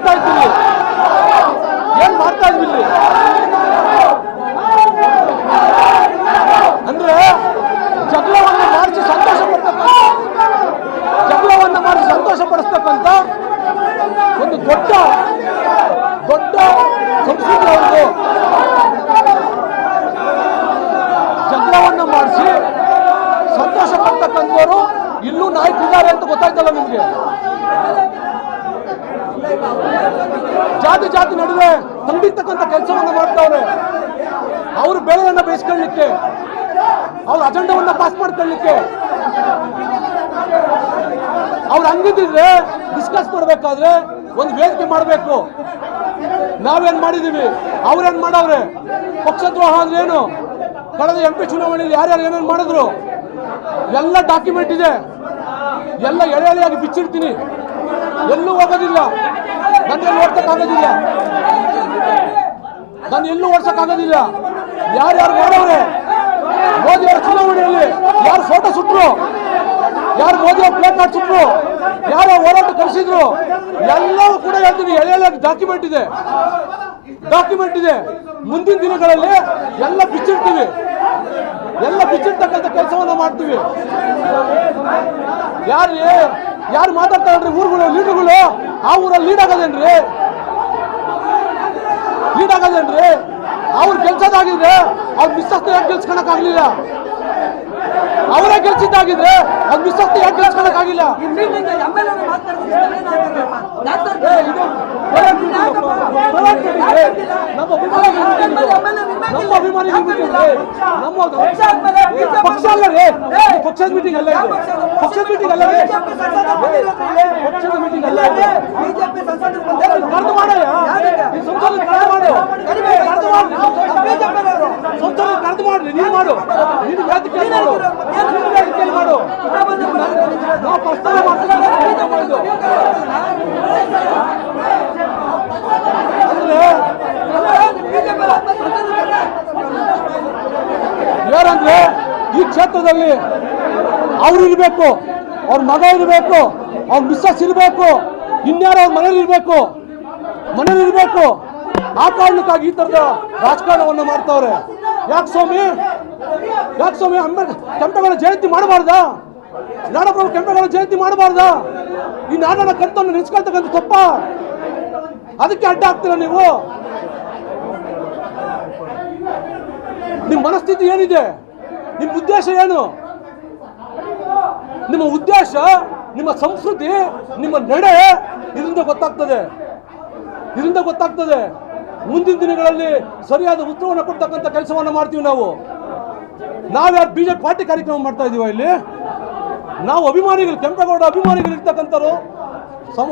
ಕುಡಿತಾ ಇದ್ದೀವಿ, ಏನ್ ಮಾಡ್ತಾ ಇದ್ವಿ ಇಲ್ಲಿ ಅಂದ್ರೆ ಜಗಳವನ್ನ ಮಾಡಿಸಿ ಸಂತೋಷ ಪಡಿಸ್ತಕ್ಕಂಥ ಒಂದು ದೊಡ್ಡ ಸಂಸ್ಕೃತಿ ಅವ್ರದ್ದು. ಜಗಳವನ್ನ ಮಾಡಿಸಿ ಸಂತೋಷ ಪಡ್ತಕ್ಕಂಥವ್ರು ಇನ್ನೂ ನಾಯಕರಿದ್ದಾರೆ ಅಂತ ಗೊತ್ತಾಯ್ತಲ್ಲ ನಿಮ್ಗೆ. ಜಾತಿ ನಡುವೆ ತಂದಿರ್ತಕ್ಕಂಥ ಕೆಲಸವನ್ನ ಮಾಡ್ತಾವ್ರೆ. ಅವ್ರ ಬೆಳೆಯನ್ನ ಬೇಯಿಸ್ಕೊಳ್ಳಿಕ್ಕೆ, ಅವ್ರ ಅಜೆಂಡವನ್ನ ಪಾಸ್ ಮಾಡ್ಕೊಳ್ಳಿಕ್ಕೆ. ಅವ್ರು ಹಂಗಿದ್ರೆ ಡಿಸ್ಕಸ್ ಮಾಡ್ಬೇಕಾದ್ರೆ ಒಂದು ವೇದಿಕೆ ಮಾಡಬೇಕು. ನಾವೇನ್ ಮಾಡಿದೀವಿ, ಅವ್ರೇನ್ ಮಾಡವ್ರೆ? ಪಕ್ಷದ್ರೋಹ ಅಂದ್ರೆ ಏನು? ಕಳೆದ MP ಚುನಾವಣೆಯಲ್ಲಿ ಯಾರ್ಯಾರು ಏನೇನು ಮಾಡಿದ್ರು ಎಲ್ಲ ಡಾಕ್ಯುಮೆಂಟ್ ಇದೆ, ಎಲ್ಲ ಎಳೆಯಾಗಿ ಬಿಚ್ಚಿಡ್ತೀನಿ, ಎಲ್ಲೂ ಹೋಗೋದಿಲ್ಲ, ನನ್ನೆಲ್ಲೂ ಓಡ್ಸಕ್ಕಾಗೋದಿಲ್ಲ. ಯಾರ್ಯಾರು ಮಾಡವ್ರೆ? ಮೋದಿ ಅವರ ಚುನಾವಣೆಯಲ್ಲಿ ಯಾರು ಫೋಟೋ ಸುಟ್ರು, ಯಾರು ಮೋದಿ ಅವ್ರ ಪ್ಲೇ ಕಾರ್ಡ್ ಸುಟ್ರು, ಯಾರು ಹೋರಾಟ ಕಳಿಸಿದ್ರು, ಎಲ್ಲವೂ ಕೂಡ ಹೇಳ್ತೀನಿ, ಎಳೆಯಾಗಿ ಡಾಕ್ಯುಮೆಂಟ್ ಇದೆ. ಮುಂದಿನ ದಿನಗಳಲ್ಲಿ ಎಲ್ಲ ಬಿಚ್ಚಿಡ್ತೀವಿ, ಎಲ್ಲ ಬಿಚ್ಚಿಡ್ತಕ್ಕಂಥ ಕೆಲಸವನ್ನ ಮಾಡ್ತೀವಿ. ಯಾರು ಮಾತಾಡ್ತಾರನ್ರಿ ಊರುಗಳು ಲೀಡರ್ಗಳು? ಆ ಊರಲ್ಲಿ ಲೀಡ್ ಆಗೋದೇನ್ರಿ? ಅವ್ರು ಗೆಲ್ಸೋದಾಗಿದ್ರೆ ಅವ್ರು ಮಿಸ್ಸಸ್ತ ಯಾಕೆ ಗೆಲ್ಸ್ಕೊಳಕ್ಕಾಗ್ಲಿಲ್ಲ? ಅವರೇ ಗೆಲ್ಸಿದ್ದಾಗಿದ್ರೆ ಅವ್ರು ಮಿಸ್ಸಸ್ತ ಯಾಕೆ ಗೆಲ್ಸ್ಕೊಳಕ್ಕಾಗಿಲ್ಲ? ನಮ್ಮ ಅಭಿಮಾನಿಗಳು ಪಕ್ಷ ಅಲ್ಲ ರೀ, ಪಕ್ಷದ ಮೀಟಿಂಗ್ ಅಲ್ಲ, ಪಕ್ಷದ ಮೀಟಿಂಗ್ ಅಲ್ಲ, ಕರೆದು ಮಾಡಯ್ಯ, ಸಂಸದ ಕರೆದು ಮಾಡ್ರಿ, ನೀನು ಮಾಡು, ನೀನು ವೇದಿಕೆಯಲ್ಲಿ ಮಾಡು, ನಾವು ಪ್ರಸ್ತಾವ ಮಾಡ್ತೀವಿ. ಏನಂದ್ರೆ ಈ ಕ್ಷೇತ್ರದಲ್ಲಿ ಅವ್ರು ಇರಬೇಕು, ಅವ್ರ ಮಗ ಇರಬೇಕು, ಅವ್ರ ಮಿಸ್ಸಸ್ ಇರಬೇಕು, ಇನ್ಯಾರು ಅವ್ರ ಮನೇಲಿ ಇರಬೇಕು. ಆ ಕಾರಣಕ್ಕಾಗಿ ಈ ತರದ ರಾಜಕಾರಣವನ್ನು ಮಾಡ್ತಾವ್ರೆ. ಯಾಕೆ ಸ್ವಾಮಿ ಕೆಂಪೇಗೌಡ ಜಯಂತಿ ಮಾಡಬಾರ್ದಾ? ನಾಡಪ್ರಭು ಕೆಂಪೇಗೌಡ ಜಯಂತಿ ಮಾಡಬಾರ್ದಾ? ಈ ನಾಡನ ಕರ್ತನ್ನು ನೆನೆಸ್ಕೊಳ್ತಕ್ಕಂಥ ತಪ್ಪ, ಅದಕ್ಕೆ ಅಡ್ಡ ಆಗ್ತೀರ ನೀವು. ನಿಮ್ಮ ಮನಸ್ಥಿತಿ ಏನಿದೆ? ನಿಮ್ಮ ಉದ್ದೇಶ ಏನು? ನಿಮ್ಮ ಉದ್ದೇಶ, ನಿಮ್ಮ ಸಂಸ್ಕೃತಿ, ನಿಮ್ಮ ನಡೆ ಇದರಿಂದ ಗೊತ್ತಾಗ್ತದೆ. ಮುಂದಿನ ದಿನಗಳಲ್ಲಿ ಸರಿಯಾದ ಉತ್ತರವನ್ನು ಕೊಡ್ತಕ್ಕಂಥ ಕೆಲಸವನ್ನು ಮಾಡ್ತೀವಿ ನಾವು. ನಾವ್ಯಾರು ಬಿಜೆಪಿ ಪಾರ್ಟಿ ಕಾರ್ಯಕ್ರಮ ಮಾಡ್ತಾ ಇದೀವ ಇಲ್ಲಿ? ನಾವು ಅಭಿಮಾನಿಗಳು, ಕೆಂಪೇಗೌಡ ಅಭಿಮಾನಿಗಳು ಇರ್ತಕ್ಕಂಥವ್ರು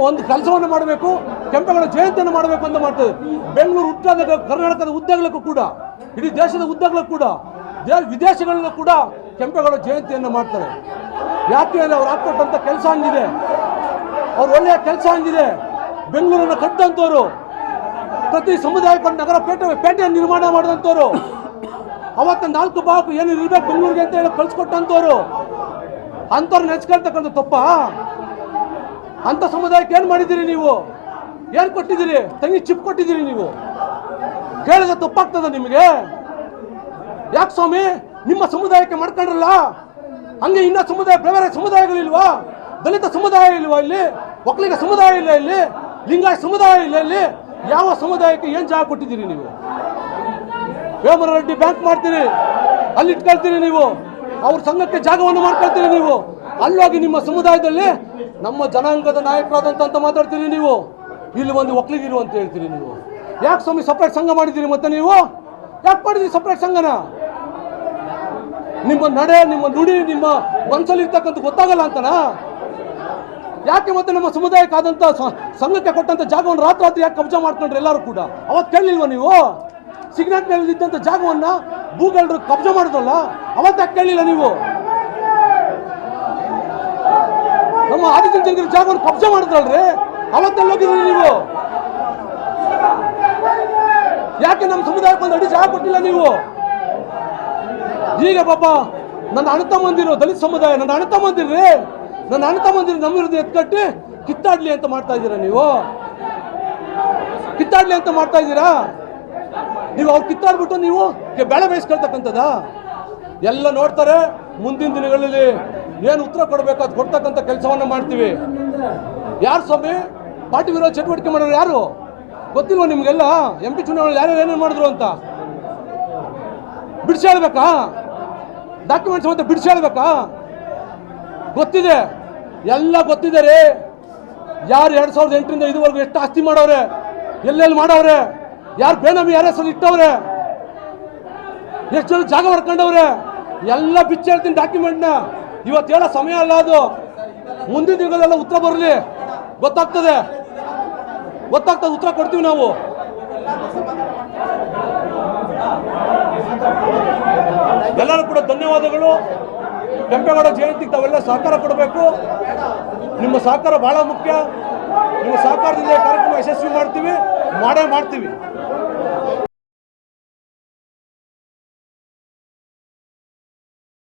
ಒಂದು ಕೆಲಸವನ್ನು ಮಾಡಬೇಕು, ಕೆಂಪೇಗೌಡ ಜಯಂತಿಯನ್ನು ಮಾಡಬೇಕು ಅಂತ ಮಾಡ್ತೇವೆ. ಬೆಂಗಳೂರು ಉದ್ಯೋಗ, ಕರ್ನಾಟಕದ ಉದ್ಯೋಗಕ್ಕೂ ಕೂಡ, ಇಡೀ ದೇಶದ ಉದ್ಯೋಗಕ್ಕೂ ಕೂಡ, ವಿದೇಶಗಳಲ್ಲೂ ಕೂಡ ಕೆಂಪೇಗೌಡ ಜಯಂತಿಯನ್ನು ಮಾಡ್ತಾರೆ. ಯಾಕೆ ಅಂದ್ರೆ ಅವ್ರು ಹಾಕೊಟ್ಟಂತ ಕೆಲಸ ಹಂಗಿದೆ, ಅವ್ರು ಒಳ್ಳೆಯ ಕೆಲಸ ಹಂಗಿದೆ. ಬೆಂಗಳೂರನ್ನು ಕಟ್ಟಂತವ್ರು, ಪ್ರತಿ ಸಮುದಾಯಕ್ಕೆ ನಗರ ಪೇಟೆಯನ್ನು ನಿರ್ಮಾಣ ಮಾಡಿದಂಥವ್ರು, ಅವತ್ತ 4 ಬಾಕು ಏನು ಇರ್ಬೇಕು ಬೆಂಗಳೂರಿಗೆ ಅಂತ ಹೇಳಿ ಕಳ್ಸಿಕೊಟ್ಟಂತವ್ರು, ಅಂಥವ್ರು ನೆಚ್ಕೊಳ್ತಕ್ಕಂಥ ತಪ್ಪ? ಅಂಥ ಸಮುದಾಯಕ್ಕೆ ಏನು ಮಾಡಿದ್ದೀರಿ ನೀವು? ಏನು ಕೊಟ್ಟಿದ್ದೀರಿ? ತಂಗಿ ಚಿಪ್ ಕೊಟ್ಟಿದ್ದೀರಿ ನೀವು? ಕೇಳಿದ್ರೆ ತಪ್ಪಾಗ್ತದ ನಿಮಗೆ? ಯಾಕೆ ಸ್ವಾಮಿ ನಿಮ್ಮ ಸಮುದಾಯಕ್ಕೆ ಮಾಡ್ಕೊಂಡ್ರಲ್ಲ, ಹಂಗೆ ಇನ್ನ ಬೇರೆ ಸಮುದಾಯಗಳಿಲ್ವಾ? ದಲಿತ ಸಮುದಾಯ ಇಲ್ವಾ ಇಲ್ಲಿ? ಒಕ್ಕಲಿಗ ಸಮುದಾಯ ಇಲ್ಲ ಇಲ್ಲಿ? ಲಿಂಗಾಯತ ಸಮುದಾಯ ಇಲ್ಲ ಇಲ್ಲಿ? ಯಾವ ಸಮುದಾಯಕ್ಕೆ ಏನು ಜಾಗ ಕೊಟ್ಟಿದ್ದೀರಿ ನೀವು? ವೇಮನರೆಡ್ಡಿ ಬ್ಯಾಂಕ್ ಮಾಡ್ತೀರಿ, ಅಲ್ಲಿ ಇಟ್ಕೊಳ್ತೀರಿ ನೀವು, ಅವ್ರ ಸಂಘಕ್ಕೆ ಜಾಗವನ್ನು ಮಾಡ್ಕೊಳ್ತೀರಿ ನೀವು. ಅಲ್ಲೋಗಿ ನಿಮ್ಮ ಸಮುದಾಯದಲ್ಲಿ ನಮ್ಮ ಜನಾಂಗದ ನಾಯಕರಾದಂತ ಮಾತಾಡ್ತೀರಿ ನೀವು. ಇಲ್ಲಿ ಒಂದು ಒಕ್ಕಲಿಗರು ಅಂತ ಹೇಳ್ತೀರಿ ನೀವು. ಯಾಕೆ ಸ್ವಾಮಿ ಸಪ್ರೇಟ್ ಸಂಘ ಮಾಡಿದ್ದೀರಿ? ಮತ್ತೆ ನೀವು ಯಾಕೆ ಮಾಡಿದ್ರಿ ಸಪ್ರೇಟ್ ಸಂಘನ? ನಿಮ್ಮ ನಡೆ, ನಿಮ್ಮ ನುಡಿ, ನಿಮ್ಮ ಮನಸ್ಸಲ್ಲಿ ಇರ್ತಕ್ಕಂಥ ಗೊತ್ತಾಗಲ್ಲ ಅಂತನಾ? ಯಾಕೆ ಮತ್ತೆ ನಮ್ಮ ಸಮುದಾಯಕ್ಕಾದಂಥ ಸಂಘಕ್ಕೆ ಕೊಟ್ಟಂತ ಜಾಗವನ್ನು ರಾತ್ರಿ ಯಾಕೆ ಕಬ್ಜಾ ಮಾಡ್ಕೊಂಡ್ರೆ ಎಲ್ಲರೂ ಕೂಡ? ಅವತ್ತು ಕೇಳಲಿಲ್ವ ನೀವು? ಸಿಗ್ನೆಟ್ ನಲ್ಲಿ ಇದ್ದಂಥ ಜಾಗವನ್ನ ಭೂಗಳ್ಳರು ಕಬ್ಜಾ ಮಾಡಿದ್ರಲ್ಲ, ಅವತ್ತು ಯಾಕೆ ಕೇಳಲಿಲ್ಲ ನೀವು? ನಮ್ಮ ಆದಿಚುಂಚನಗಿರಿ ಜಾಗವನ್ನು ಕಬ್ಜಾ ಮಾಡಿದ್ರಲ್ರಿ, ಅವತ್ತೆಲ್ಲ ಹೋಗಿದ್ರಿ ನೀವು? ಯಾಕೆ ನಮ್ಮ ಸಮುದಾಯಕ್ಕೆ ಒಂದು ಅಡಿ ಜಾಗ ಕೊಟ್ಟಿಲ್ಲ ನೀವು? ಈಗ ಪಾಪ ನನ್ನ ಅಣ್ಣ ತಮ್ಮಂದಿರು ದಲಿತ ಸಮುದಾಯ, ನನ್ನ ಅಣ್ಣ ತಮ್ಮಂದಿರು ನಮ್ಮ ವಿರುದ್ಧ ಎತ್ಕಟ್ಟಿ ಕಿತ್ತಾಡ್ಲಿ ಅಂತ ಮಾಡ್ತಾ ಇದ್ದೀರಾ ನೀವು? ಕಿತ್ತಾಡ್ಲಿ ಅಂತ ಮಾಡ್ತಾ ಇದ್ದೀರಾ ನೀವು. ಅವ್ರು ಕಿತ್ತಾಡ್ಬಿಟ್ಟು ನೀವು ಬೆಳೆ ಬೇಯಿಸ್ಕೊಳ್ತಕ್ಕಂಥದ್ದ ಎಲ್ಲ ನೋಡ್ತಾರೆ. ಮುಂದಿನ ದಿನಗಳಲ್ಲಿ ಏನು ಉತ್ತರ ಕೊಡಬೇಕು ಅದು ಕೊಡ್ತಕ್ಕಂಥ ಕೆಲಸವನ್ನು ಮಾಡ್ತೀವಿ. ಯಾರು ಸ್ವಾಮಿ ಪಾರ್ಟಿ ವಿರೋಧ ಚಟುವಟಿಕೆ ಮಾಡೋರು ಯಾರು ಗೊತ್ತಿಲ್ವ ನಿಮಗೆಲ್ಲ? MP ಚುನಾವಣೆ ಯಾರ್ಯಾರು ಏನೇನು ಮಾಡಿದ್ರು ಅಂತ ಬಿಡಿಸಿ ಹೇಳ್ಬೇಕಾ? ಡಾಕ್ಯುಮೆಂಟ್ಸ್ ಮತ್ತೆ ಬಿಡಿಸಿ ಹೇಳ್ಬೇಕಾ? ಗೊತ್ತಿದೆ, ಎಲ್ಲ ಗೊತ್ತಿದೆ ರೀ. ಯಾರು 2008ರಿಂದ ಇದುವರೆಗೂ ಎಷ್ಟು ಆಸ್ತಿ ಮಾಡವ್ರೆ, ಎಲ್ಲೆಲ್ಲಿ ಮಾಡವ್ರೆ, ಯಾರು ಬೇನಾಮಿ ಯಾರ ಹೆಸರು ಇಟ್ಟವ್ರೆ, ಎಷ್ಟು ಜನ ಜಾಗ ಮಾಡ್ಕೊಂಡವ್ರೆ, ಎಲ್ಲ ಬಿಚ್ಚಿ ಹೇಳ್ತೀನಿ ಡಾಕ್ಯುಮೆಂಟ್ನ. ಇವತ್ತು ಹೇಳೋ ಸಮಯ ಅಲ್ಲ ಅದು. ಮುಂದಿನ ದಿನಗಳೆಲ್ಲ ಉತ್ತರ ಬರಲಿ, ಗೊತ್ತಾಗ್ತದೆ, ಉತ್ತರ ಕೊಡ್ತೀವಿ ನಾವು. ಎಲ್ಲರೂ ಕೂಡ ಧನ್ಯವಾದಗಳು. ಕೆಂಪೇಗೌಡ ಜಯಂತಿಗೆ ತಾವೆಲ್ಲ ಸಹಕಾರ ಕೊಡಬೇಕು. ನಿಮ್ಮ ಸಹಕಾರ ಬಹಳ ಮುಖ್ಯ. ನಿಮ್ಮ ಸಹಕಾರದಿಂದ ಕಾರ್ಯಕ್ರಮ ಯಶಸ್ವಿ ಮಾಡ್ತೀವಿ, ಮಾಡೇ ಮಾಡ್ತೀವಿ.